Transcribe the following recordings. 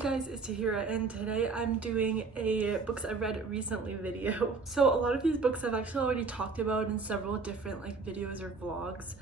guys, it's Tahira, and today I'm doing a books I read recently video. So a lot of these books I've actually already talked about in several different videos or vlogs.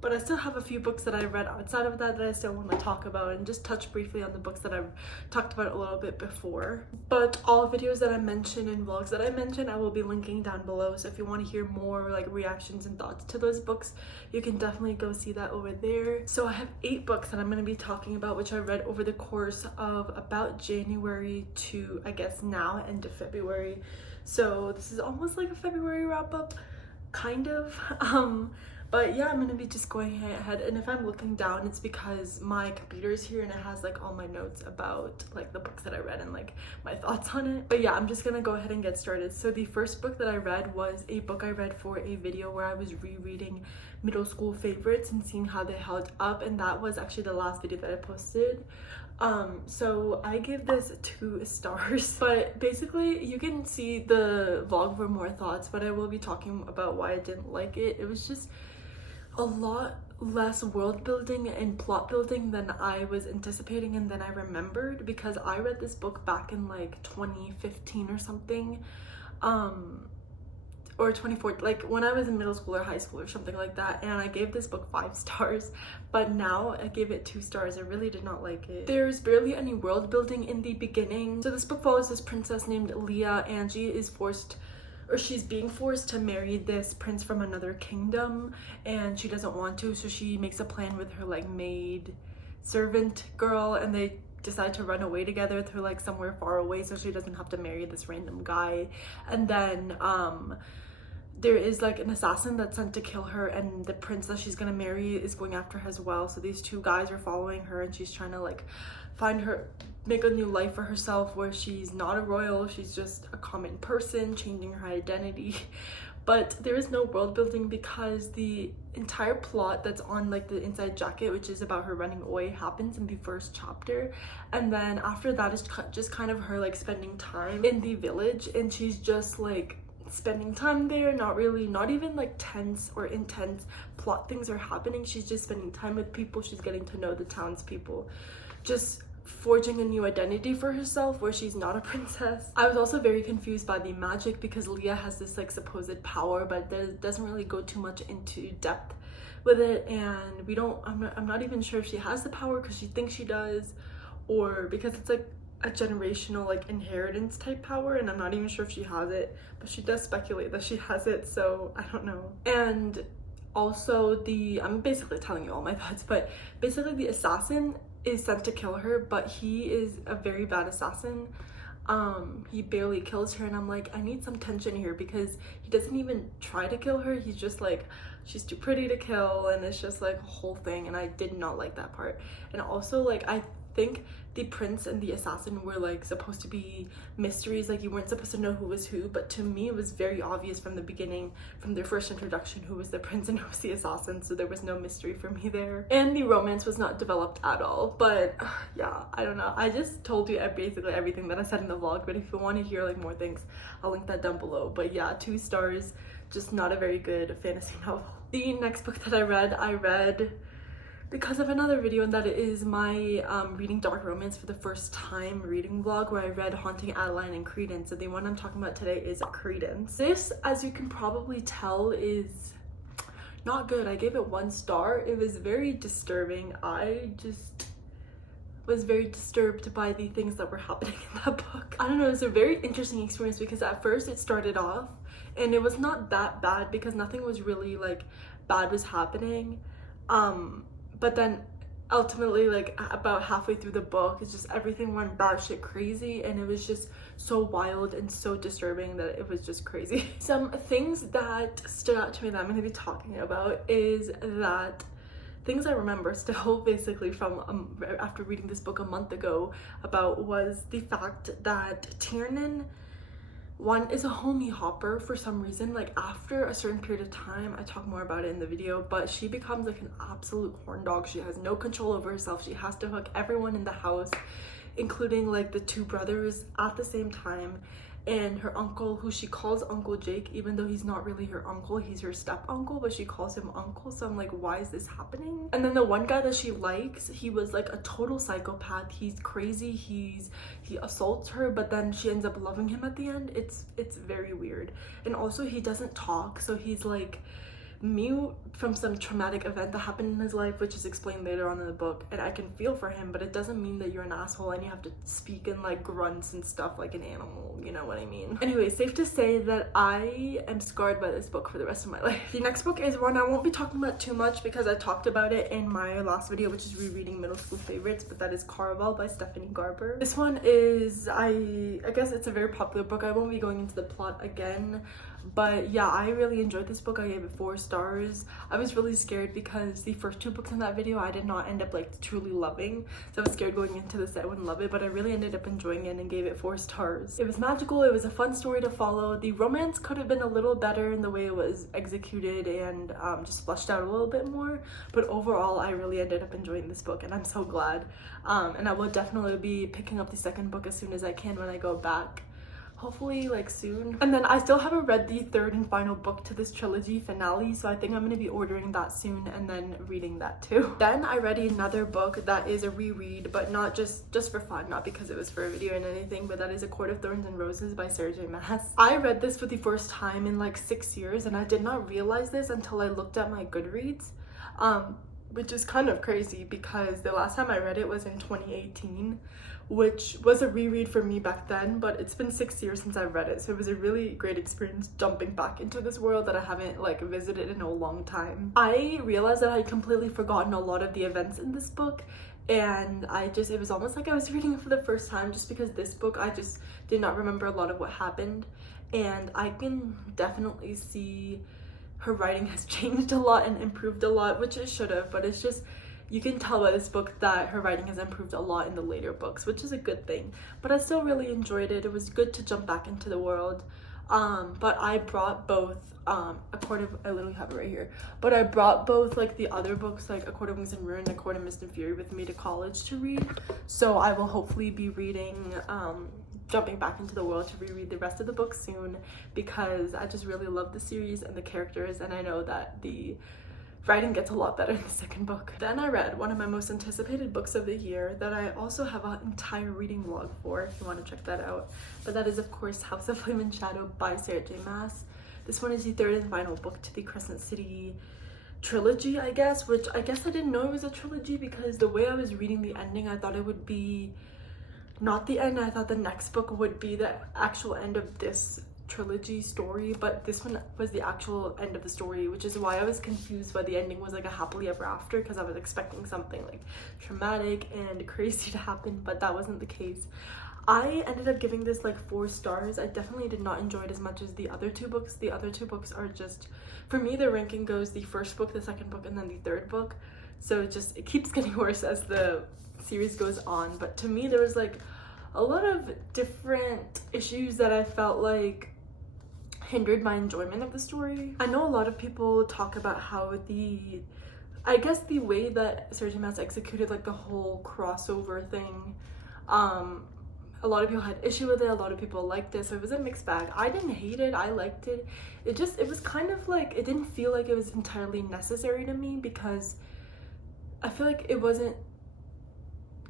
But I still have a few books that I read outside of that I still want to talk about and just touch briefly on the books that I've talked about a little bit before. But all videos that I mention and vlogs that I mention, I will be linking down below. So if you want to hear more reactions and thoughts to those books, you can definitely go see that over there. So I have 8 books that I'm going to be talking about, which I read over the course of about January to, I guess, now, end of February. So this is almost like a February wrap up, kind of. But yeah, I'm gonna be just going ahead, and if I'm looking down, it's because my computer is here and it has all my notes about the books that I read and my thoughts on it. But yeah, I'm just gonna go ahead and get started. So the first book that I read was a book I read for a video where I was rereading middle school favorites and seeing how they held up, and that was actually the last video that I posted. So I give this 2 stars, but basically you can see the vlog for more thoughts, but I will be talking about why I didn't like it. It was just a lot less world building and plot building than I was anticipating and than I remembered, because I read this book back in 2015 or something, or 2014, when I was in middle school or high school or something like that, and I gave this book 5 stars, but now I gave it 2 stars. I really did not like it. There's barely any world building in the beginning. So this book follows this princess named Leah, and she's being forced to marry this prince from another kingdom, and she doesn't want to, so she makes a plan with her maid servant girl, and they decide to run away together to somewhere far away so she doesn't have to marry this random guy. And then there is an assassin that's sent to kill her, and the prince that she's gonna marry is going after her as well. So these 2 guys are following her, and she's trying to make a new life for herself where she's not a royal, she's just a common person changing her identity. But there is no world building because the entire plot that's on the inside jacket, which is about her running away, happens in the first chapter, and then after that is just kind of her spending time in the village, and she's just spending time there, not even tense or intense plot things are happening. She's just spending time with people, she's getting to know the townspeople, just forging a new identity for herself where she's not a princess. I was also very confused by the magic because Leah has this supposed power, but it doesn't really go too much into depth with it, and I'm not even sure if she has the power because she thinks she does, or because it's a generational inheritance type power, and I'm not even sure if she has it, but she does speculate that she has it, so I don't know. And also I'm basically telling you all my thoughts, but basically the assassin is sent to kill her, but he is a very bad assassin. He barely kills her, and I'm I need some tension here because he doesn't even try to kill her. He's just she's too pretty to kill, and it's just a whole thing, and I did not like that part. And also I think the prince and the assassin were supposed to be mysteries, you weren't supposed to know who was who, but to me it was very obvious from the beginning, from their first introduction, who was the prince and who was the assassin, so there was no mystery for me there. And the romance was not developed at all. But yeah, I don't know, I just told you basically everything that I said in the vlog, but if you want to hear more things, I'll link that down below. But yeah, 2 stars, just not a very good fantasy novel. The next book that I read because of another video, and that is my reading dark romance for the first time reading vlog, where I read Haunting Adeline and Credence, and the one I'm talking about today is Credence. This, as you can probably tell, is not good. I gave it 1 star. It was very disturbing. I just was very disturbed by the things that were happening in that book. I don't know, it was a very interesting experience because at first it started off and it was not that bad because nothing was really bad was happening, but then ultimately about halfway through the book, it's just everything went batshit crazy, and it was just so wild and so disturbing that it was just crazy. Some things that stood out to me that I'm going to be talking about is that things I remember still basically from after reading this book a month ago about was the fact that Tiernan, one, is a homie hopper for some reason. After a certain period of time, I talk more about it in the video, but she becomes an absolute horn dog. She has no control over herself. She has to hook everyone in the house, including the 2 brothers at the same time, and her uncle, who she calls Uncle Jake, even though he's not really her uncle, he's her step uncle, but she calls him uncle. So I'm like, why is this happening? And then the one guy that she likes, he was like a total psychopath. He's crazy, he assaults her, but then she ends up loving him at the end. It's very weird. And also he doesn't talk, so he's like mute from some traumatic event that happened in his life, which is explained later on in the book, and I can feel for him, but it doesn't mean that you're an asshole and you have to speak in like grunts and stuff like an animal, you know what I mean? Anyway, safe to say that I am scarred by this book for the rest of my life. The next book is one I won't be talking about too much because I talked about it in my last video, which is rereading middle school favorites, but that is Caraval by Stephanie Garber. This one is, I guess it's a very popular book. I won't be going into the plot again, but yeah, I really enjoyed this book. I gave it 4 stars. I was really scared because the first 2 books in that video I did not end up like truly loving, so I was scared going into this that I wouldn't love it, but I really ended up enjoying it and gave it 4 stars. It was magical, it was a fun story to follow. The romance could have been a little better in the way it was executed and just fleshed out a little bit more, but overall I really ended up enjoying this book and I'm so glad. And I will definitely be picking up the second book as soon as I can when I go back. Hopefully like soon. And then I still haven't read the 3rd and final book to this trilogy finale, so I think I'm gonna be ordering that soon and then reading that too. Then I read another book that is a reread, but not just for fun, not because it was for a video and anything, but that is A Court of Thorns and Roses by Sarah J Maas. I read this for the first time in like 6 years, and I did not realize this until I looked at my Goodreads, which is kind of crazy because the last time I read it was in 2018, which was a reread for me back then, but it's been 6 years since I've read it, so it was a really great experience jumping back into this world that I haven't like visited in a long time. I realized that I had completely forgotten a lot of the events in this book, and it was almost like I was reading it for the first time, just because this book I just did not remember a lot of what happened, and I can definitely see her writing has changed a lot and improved a lot, which it should have, but it's just, you can tell by this book that her writing has improved a lot in the later books, which is a good thing. But I still really enjoyed it. It was good to jump back into the world. But I brought both I literally have it right here, but I brought both like the other books, like A Court of Wings and Ruin and A Court of Mist and Fury, with me to college to read. So I will hopefully be reading jumping back into the world to reread the rest of the book soon, because I just really love the series and the characters, and I know that the writing gets a lot better in the second book. Then I read one of my most anticipated books of the year that I also have an entire reading vlog for if you want to check that out, but that is of course House of Flame and Shadow by Sarah J Maas. This one is the 3rd and final book to the Crescent City trilogy, I guess, which I guess I didn't know it was a trilogy because the way I was reading the ending, I thought it would be not the end. I thought the next book would be the actual end of this trilogy story, but this one was the actual end of the story, which is why I was confused why the ending was like a happily ever after, because I was expecting something like traumatic and crazy to happen, but that wasn't the case. I ended up giving this like 4 stars. I definitely did not enjoy it as much as the other 2 books. The other 2 books are just, for me, the ranking goes the first book, the second book, and then the 3rd book, so it keeps getting worse as the series goes on. But to me, there was like a lot of different issues that I felt like hindered my enjoyment of the story. I know a lot of people talk about how I guess the way that Sarah J Maas executed like the whole crossover thing, a lot of people had issue with it, a lot of people liked it, so it was a mixed bag. I didn't hate it, I liked it. It was kind of like, it didn't feel like it was entirely necessary to me, because I feel like it wasn't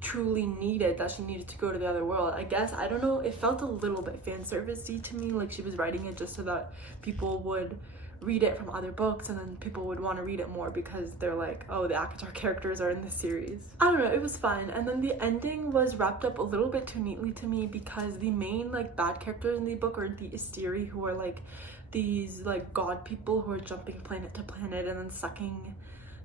truly needed that she needed to go to the other world. I guess, I don't know, it felt a little bit fan servicey to me, like she was writing it just so that people would read it from other books, and then people would want to read it more because they're like, oh, the ACOTAR characters are in this series. I don't know, it was fine. And then the ending was wrapped up a little bit too neatly to me, because the main like bad characters in the book are the Isteri, who are like these like god people who are jumping planet to planet and then sucking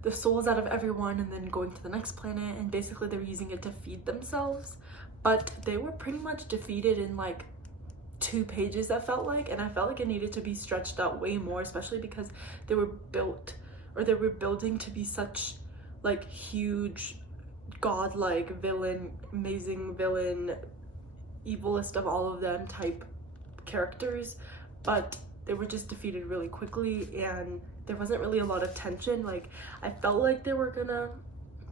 the souls out of everyone and then going to the next planet, and basically they're using it to feed themselves. But they were pretty much defeated in like 2 pages, I felt like, and I felt like it needed to be stretched out way more, especially because they were building to be such like huge godlike villain, amazing villain, evilest of all of them type characters, but they were just defeated really quickly, and there wasn't really a lot of tension. Like, I felt like they were gonna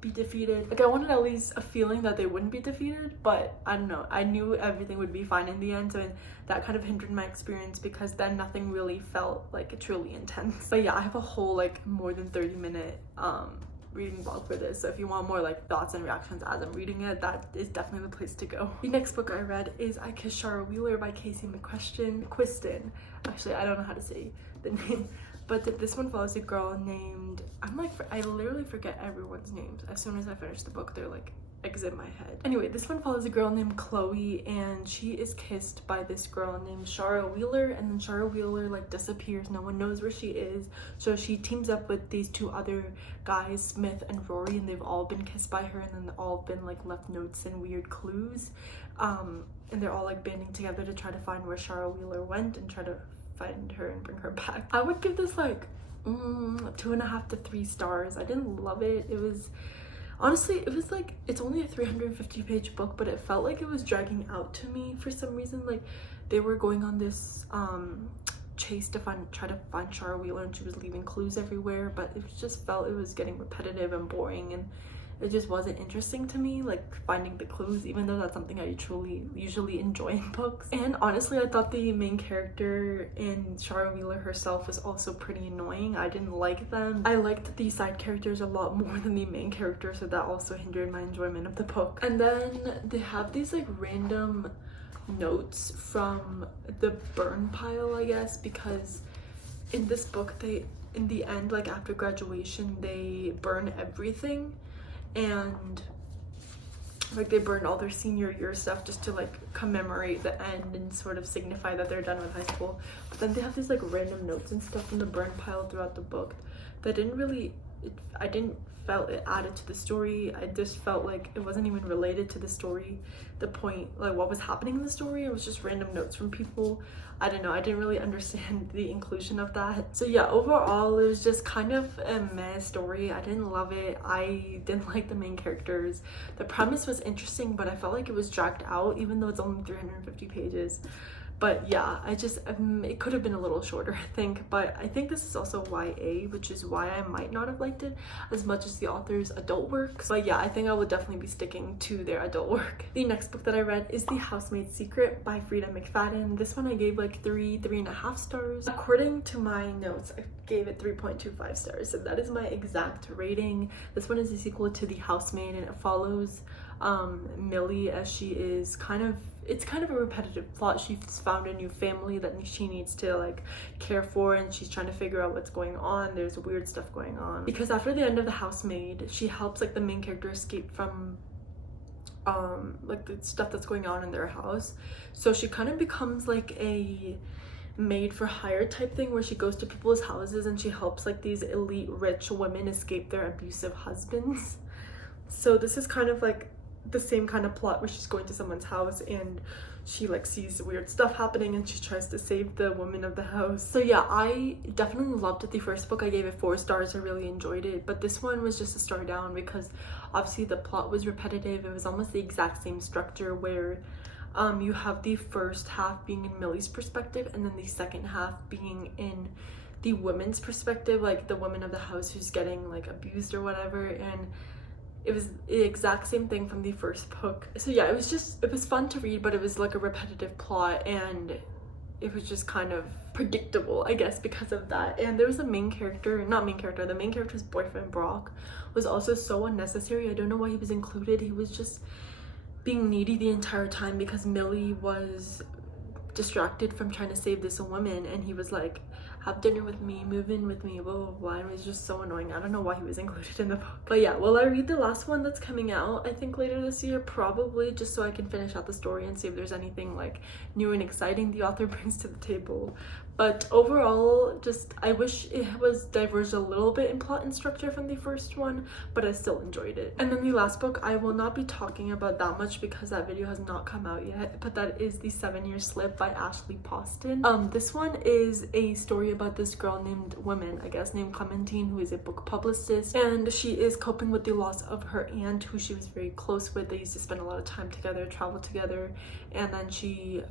be defeated. Like I wanted at least a feeling that they wouldn't be defeated, but I don't know, I knew everything would be fine in the end, so that kind of hindered my experience because then nothing really felt like truly intense. But yeah, I have a whole like more than 30-minute reading vlog for this, so if you want more like thoughts and reactions as I'm reading it, that is definitely the place to go. The next book I read is I Kiss Shwheeler by Casey McQuiston. Actually, I don't know how to say the name, but this one follows a girl named, I literally forget everyone's names. As soon as I finish the book, they're like exit my head. Anyway, this one follows a girl named Chloe, and she is kissed by this girl named Shwheeler, and then Shwheeler like disappears. No one knows where she is, so she teams up with these two other guys, Smith and Rory, and they've all been kissed by her, and then they've all been like left notes and weird clues, and they're all like banding together to try to find where Shwheeler went and try to find her and bring her back. I would give this like 2.5 to 3 stars. I didn't love it. It was honestly, it was like, it's only a 350-page book, but it felt like it was dragging out to me for some reason. Like they were going on this chase to try to find Shwheeler, and she was leaving clues everywhere, but it just felt it was getting repetitive and boring, and it just wasn't interesting to me, like finding the clues, even though that's something I usually enjoy in books. And honestly, I thought the main character in Shwheeler herself was also pretty annoying. I didn't like them. I liked the side characters a lot more than the main character, so that also hindered my enjoyment of the book. And then they have these like random notes from the burn pile, I guess, because in this book in the end, like after graduation, they burn everything, and like they burned all their senior year stuff just to like commemorate the end and sort of signify that they're done with high school. But then they have these like random notes and stuff in the burn pile throughout the book that I didn't felt it added to the story. I just felt like it wasn't even related to the story, the point, like what was happening in the story. It was just random notes from people. I don't know, I didn't really understand the inclusion of that. So yeah, overall it was just kind of a meh story. I didn't love it. I didn't like the main characters. The premise was interesting, but I felt like it was dragged out, even though it's only 350 pages. But yeah, I just it could have been a little shorter, I think. But I think this is also YA, which is why I might not have liked it as much as the author's adult work. But yeah, I think I would definitely be sticking to their adult work. The next book that I read is The Housemade Secret by Frida McFadden. This one I gave like 3.5 stars. According to my notes, I gave it 3.25 stars, so that is my exact rating. This one is a sequel to The Housemaid, and it follows Millie as she is it's kind of a repetitive plot. She's found a new family that she needs to like care for, and she's trying to figure out what's going on. There's weird stuff going on because after the end of The Housemaid, she helps like the main character escape from like the stuff that's going on in their house. So she kind of becomes like a maid for hire type thing, where she goes to people's houses and she helps like these elite rich women escape their abusive husbands. So this is kind of like the same kind of plot where she's going to someone's house and she like sees weird stuff happening and she tries to save the woman of the house. So yeah, I definitely loved it. The first book I gave it 4 stars. I really enjoyed it, but this one was just a star down because obviously the plot was repetitive. It was almost the exact same structure where you have the first half being in Millie's perspective and then the second half being in the woman's perspective, like the woman of the house who's getting like abused or whatever. And it was the exact same thing from the first book. So yeah, it was fun to read, but it was like a repetitive plot and it was just kind of predictable, I guess, because of that. And there was a the main character's boyfriend, Brock, was also so unnecessary. I don't know why he was included. He was just being needy the entire time because Millie was distracted from trying to save this woman, and he was like, have dinner with me, move in with me, blah blah blah. And it was just so annoying. I don't know why he was included in the book. But yeah, will I read the last one that's coming out, I think later this year? Probably, just so I can finish out the story and see if there's anything like new and exciting the author brings to the table. But overall, just I wish it was diverged a little bit in plot and structure from the first one, but I still enjoyed it. And then the last book, I will not be talking about that much because that video has not come out yet, but that is The 7-Year Slip by Ashley Poston. This one is a story about this girl named Clementine, who is a book publicist, and she is coping with the loss of her aunt, who she was very close with. They used to spend a lot of time together, travel together, and then she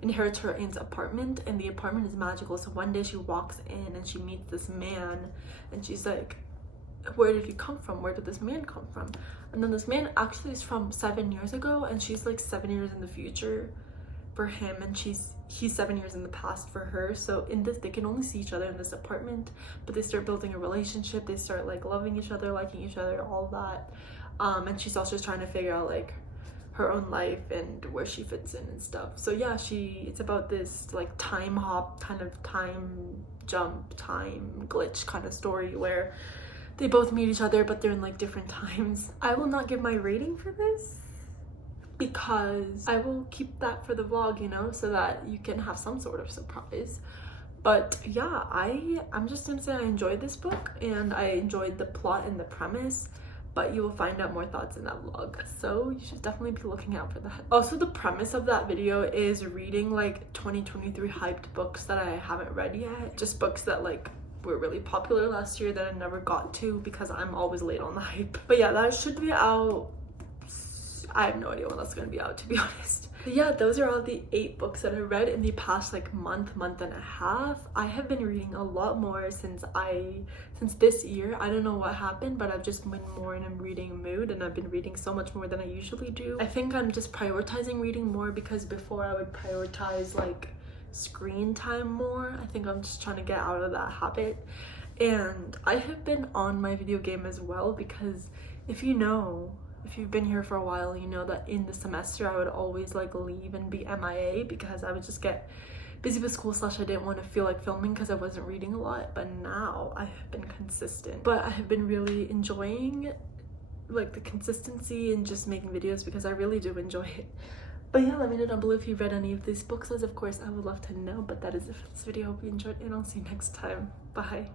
inherits her aunt's apartment, and the apartment is magical. So one day she walks in and she meets this man, and she's like, where did you come from? Where did this man come from? And then this man actually is from 7 years ago, and she's like 7 years in the future for him, and he's 7 years in the past for her. So in this, they can only see each other in this apartment, but they start building a relationship. They start like loving each other, liking each other, all that. And she's also just trying to figure out like her own life and where she fits in and stuff. So yeah, it's about this like time hop, kind of time jump, time glitch kind of story where they both meet each other, but they're in like different times. I will not give my rating for this because I will keep that for the vlog, you know, so that you can have some sort of surprise. But yeah, I'm just gonna say I enjoyed this book and I enjoyed the plot and the premise, but you will find out more thoughts in that vlog, so you should definitely be looking out for that. Also, the premise of that video is reading like 2023 hyped books that I haven't read yet, just books that like were really popular last year that I never got to because I'm always late on the hype. But yeah, that should be out. I have no idea when that's gonna be out, to be honest. But yeah, those are all the 8 books that I read in the past like month and a half. I have been reading a lot more since this year. I don't know what happened, but I've just been more in a reading mood, and I've been reading so much more than I usually do. I think I'm just prioritizing reading more, because before I would prioritize like screen time more. I think I'm just trying to get out of that habit. And I have been on my video game as well, because if you've been here for a while, you know that in the semester I would always like leave and be MIA because I would just get busy with school / I didn't want to feel like filming because I wasn't reading a lot. But now I have been consistent, but I have been really enjoying like the consistency and just making videos because I really do enjoy it. But yeah, let me know down below if you've read any of these books, as of course I would love to know. But that is it for this video. Hope you enjoyed, and I'll see you next time. Bye.